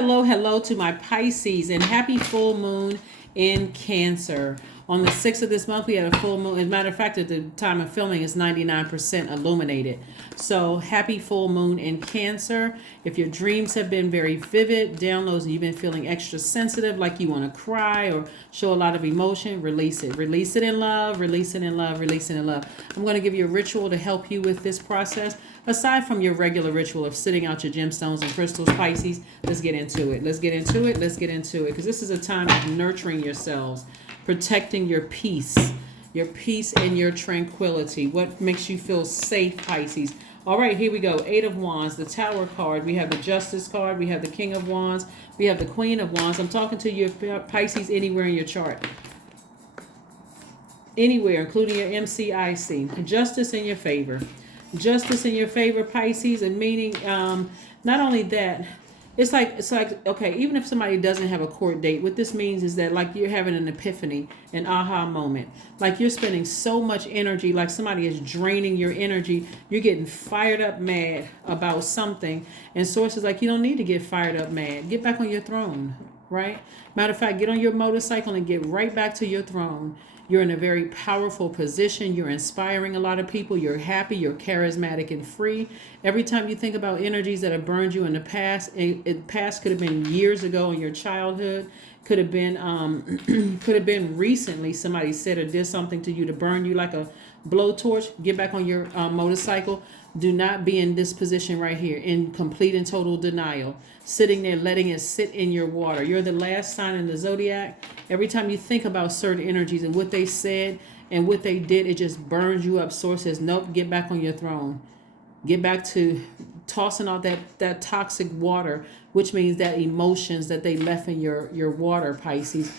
hello, hello to my Pisces, and happy full moon in Cancer. On the 6th of this month, we had a full moon. As a matter of fact, at the time of filming, it's 99% illuminated. So happy full moon in Cancer. If your dreams have been very vivid, downloads, and you've been feeling extra sensitive, like you want to cry or show a lot of emotion, release it. Release it in love, release it in love, release it in love. I'm going to give you a ritual to help you with this process. Aside from your regular ritual of sitting out your gemstones and crystals, Pisces, let's get into it. Let's get into it. Let's get into it. Because this is a time of nurturing yourselves, protecting your peace and your tranquility. What makes you feel safe, Pisces? All right, here we go. 8 of Wands, the Tower card. We have the Justice card. We have the King of Wands. We have the Queen of Wands. I'm talking to you, Pisces, anywhere in your chart. Anywhere, including your MCIC. Justice in your favor. Justice in your favor, Pisces, and meaning not only that, it's like okay, even if somebody doesn't have a court date, what this means is that like you're having an epiphany, an aha moment. Like you're spending so much energy, like somebody is draining your energy. You're getting fired up mad about something, and sources like you don't need to get fired up mad. Get back on your throne, right? Matter of fact, get on your motorcycle and get right back to your throne. You're in a very powerful position. You're inspiring a lot of people. You're happy. You're charismatic and free. Every time you think about energies that have burned you in the past, past could have been years ago in your childhood, could have been recently somebody said or did something to you to burn you like a blowtorch. Get back on your motorcycle. Do not be in this position right here in complete and total denial. Sitting there, letting it sit in your water. You're the last sign in the Zodiac. Every time you think about certain energies and what they said and what they did, it just burns you up. Source says, nope, get back on your throne. Get back to tossing out that toxic water, which means that emotions that they left in your water, Pisces.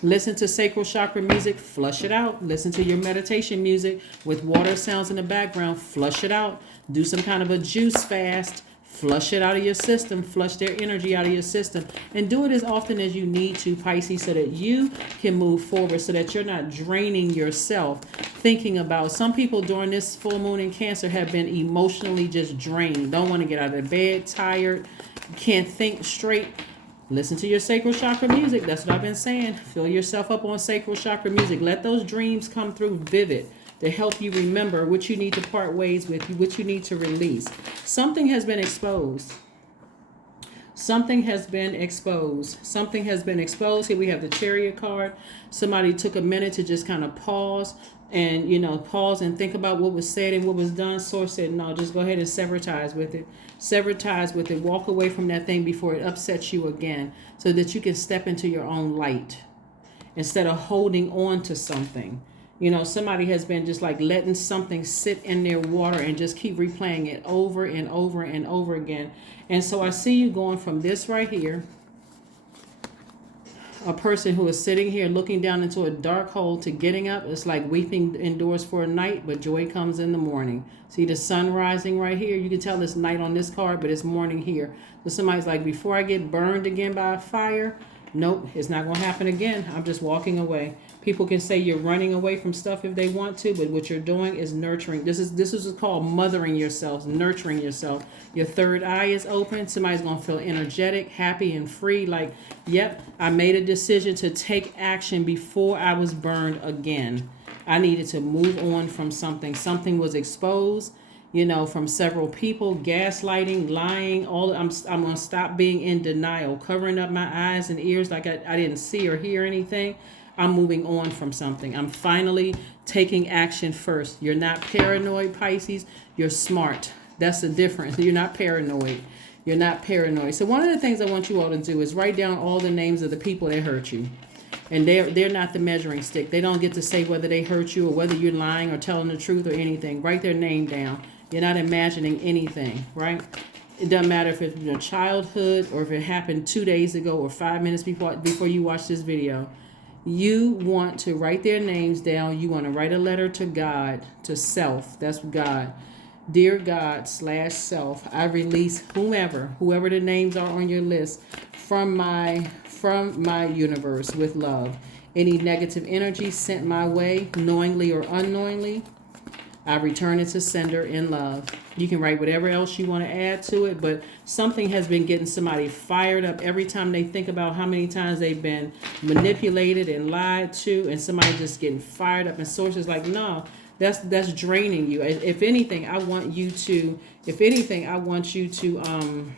Listen to sacral chakra music, flush it out. Listen to your meditation music with water sounds in the background, flush it out. Do some kind of a juice fast, flush it out of your system, flush their energy out of your system. And do it as often as you need to, Pisces, so that you can move forward, so that you're not draining yourself thinking about. Some people during this full moon in Cancer have been emotionally just drained. Don't want to get out of bed, tired, can't think straight. Listen to your sacral chakra music. That's what I've been saying. Fill yourself up on sacral chakra music. Let those dreams come through vivid to help you remember what you need to part ways with, what you need to release. Something has been exposed. Something has been exposed. Something has been exposed. Here we have the Chariot card. Somebody took a minute to just kind of pause and, pause and think about what was said and what was done. Source said, no, just go ahead and sever ties with it. Sever ties with it. Walk away from that thing before it upsets you again, so that you can step into your own light instead of holding on to something. Somebody has been just like letting something sit in their water and just keep replaying it over and over and over again. And so I see you going from this right here, a person who is sitting here looking down into a dark hole, to getting up. It's like weeping endures for a night, but joy comes in the morning. See the sun rising right here? You can tell it's night on this card, but it's morning here. So somebody's like, before I get burned again by a fire, nope, it's not going to happen again. I'm just walking away. People can say you're running away from stuff if they want to, but what you're doing is nurturing. This is called mothering yourself, nurturing yourself. Your third eye is open. Somebody's going to feel energetic, happy, and free. Like, yep, I made a decision to take action before I was burned again. I needed to move on from something. Something was exposed, from several people, gaslighting, lying, I'm going to stop being in denial, covering up my eyes and ears like I didn't see or hear anything. I'm moving on from something. I'm finally taking action first. You're not paranoid, Pisces. You're smart. That's the difference. You're not paranoid. You're not paranoid. So one of the things I want you all to do is write down all the names of the people that hurt you. And they're not the measuring stick. They don't get to say whether they hurt you or whether you're lying or telling the truth or anything. Write their name down. You're not imagining anything, right? It doesn't matter if it's your childhood or if it happened 2 days ago or 5 minutes before you watch this video. You want to write their names down. You want to write a letter to God, to self. That's God. Dear God /self, I release whoever the names are on your list from my universe with love. Any negative energy sent my way, knowingly or unknowingly, I return it to sender in love. You can write whatever else you want to add to it, but something has been getting somebody fired up every time they think about how many times they've been manipulated and lied to, and somebody just getting fired up. And Source is like, no, that's draining you. If anything, I want you to. If anything, I want you to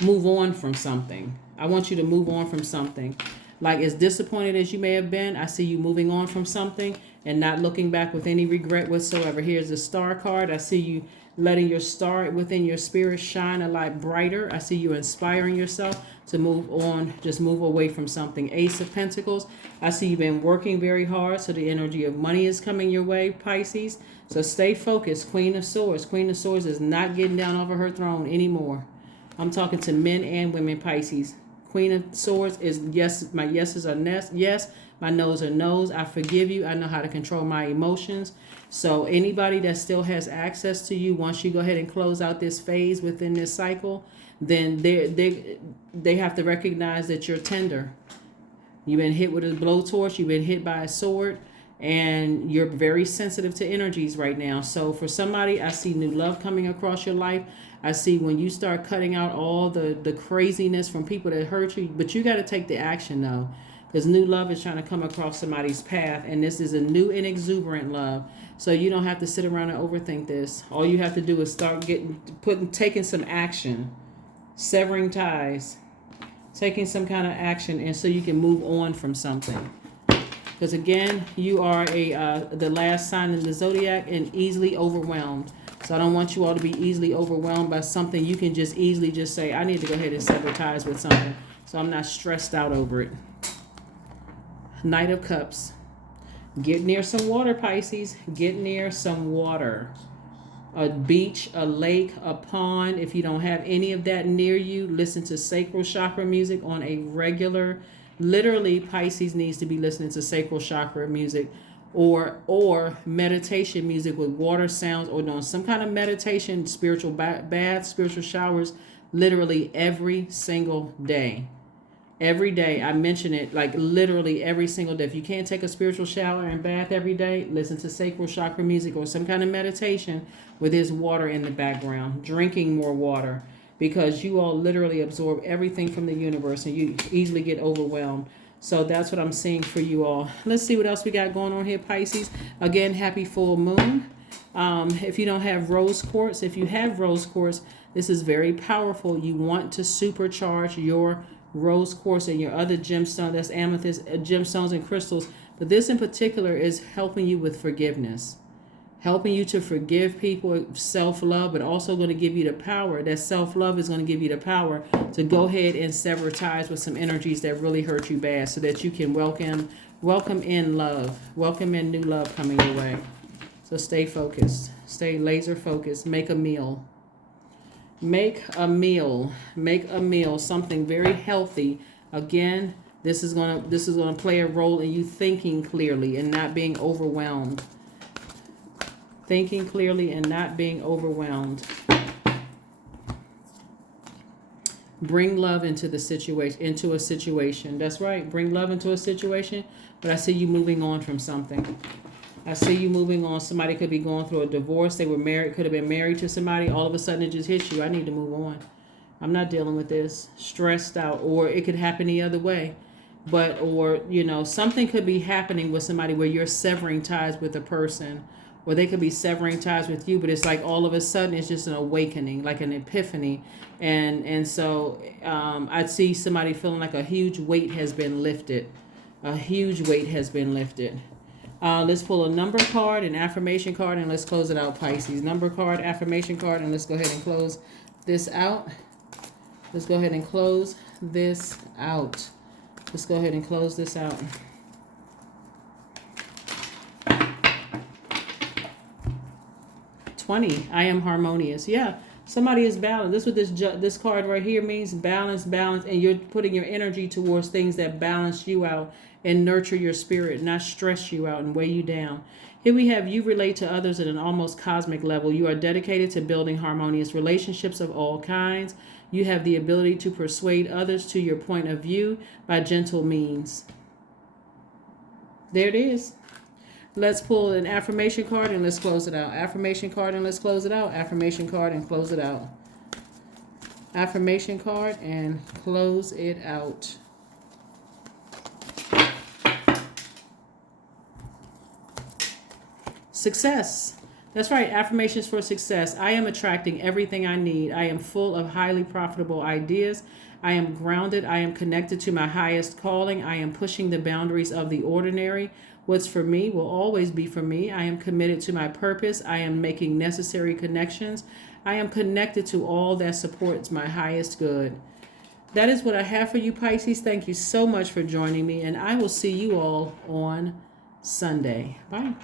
move on from something. I want you to move on from something. Like, as disappointed as you may have been, I see you moving on from something and not looking back with any regret whatsoever. Here's the star card. I see you letting your star within your spirit shine a lot brighter. I see you inspiring yourself to move on, just move away from something. Ace of Pentacles. I see you've been working very hard, so the energy of money is coming your way, Pisces. So stay focused. Queen of Swords. Queen of Swords is not getting down off of her throne anymore. I'm talking to men and women, Pisces. Queen of Swords is yes. My yeses are yes. My no's are no's. I forgive you. I know how to control my emotions. So anybody that still has access to you, once you go ahead and close out this phase within this cycle, then they have to recognize that you're tender. You've been hit with a blowtorch. You've been hit by a sword. And you're very sensitive to energies right now. So for somebody, I see new love coming across your life. I see when you start cutting out all the craziness from people that hurt you. But you got to take the action, though. Because new love is trying to come across somebody's path. And this is a new and exuberant love. So you don't have to sit around and overthink this. All you have to do is start taking some action. Severing ties. Taking some kind of action. And so you can move on from something. Because again, you are the last sign in the Zodiac and easily overwhelmed. So I don't want you all to be easily overwhelmed by something. You can just easily just say, I need to go ahead and sever ties with something. So I'm not stressed out over it. Knight of Cups. Get near some water, Pisces. Get near some water. A beach, a lake, a pond. If you don't have any of that near you, listen to sacral chakra music on a regular. Literally, Pisces needs to be listening to sacral chakra music or meditation music with water sounds, or doing some kind of meditation, spiritual baths, spiritual showers, literally every single day. Every day. I mention it like literally every single day. If you can't take a spiritual shower and bath every day, listen to sacral chakra music or some kind of meditation with this water in the background. Drinking more water. Because you all literally absorb everything from the universe and you easily get overwhelmed. So that's what I'm seeing for you all. Let's see what else we got going on here, Pisces. Again, happy full moon. If you don't have rose quartz, if you have rose quartz, this is very powerful. You want to supercharge your rose quartz and your other gemstone. That's amethyst, gemstones and crystals. But this in particular is helping you with forgiveness. Helping you to forgive people, self-love, but also going to give you the power. That self-love is going to give you the power to go ahead and sever ties with some energies that really hurt you bad so that you can welcome in love. Welcome in new love coming your way. So stay focused. Stay laser focused. Make a meal. Make a meal. Make a meal. Something very healthy. Again, this is going to play a role in you thinking clearly and not being overwhelmed. Thinking clearly and not being overwhelmed. Bring love into the situation, into a situation. That's right. Bring love into a situation. But I see you moving on from something. I see you moving on. Somebody could be going through a divorce. They were married, could have been married to somebody. All of a sudden it just hits you. I need to move on. I'm not dealing with this. Stressed out. Or it could happen the other way. But, or, you know, something could be happening with somebody where you're severing ties with a person. Or they could be severing ties with you, but it's like all of a sudden it's just an awakening, like an epiphany. And so I'd see somebody feeling like a huge weight has been lifted. A huge weight has been lifted. Let's pull a number card, an affirmation card, and let's close it out, Pisces. Number card, affirmation card, and let's go ahead and close this out. Let's go ahead and close this out. Let's go ahead and close this out. 20. I am harmonious. Yeah, somebody is balanced. This is what this card right here means. Balance, and you're putting your energy towards things that balance you out and nurture your spirit, not stress you out and weigh you down. Here we have you relate to others at an almost cosmic level. You are dedicated to building harmonious relationships of all kinds. You have the ability to persuade others to your point of view by gentle means. There it is. Let's pull an affirmation card and let's close it out. Affirmation card and let's close it out. Affirmation card and close it out. Affirmation card and close it out. Success. That's right. Affirmations for success. I am attracting everything I need. I am full of highly profitable ideas. I am grounded. I am connected to my highest calling. I am pushing the boundaries of the ordinary. What's for me will always be for me. I am committed to my purpose. I am making necessary connections. I am connected to all that supports my highest good. That is what I have for you, Pisces. Thank you so much for joining me, and I will see you all on Sunday. Bye.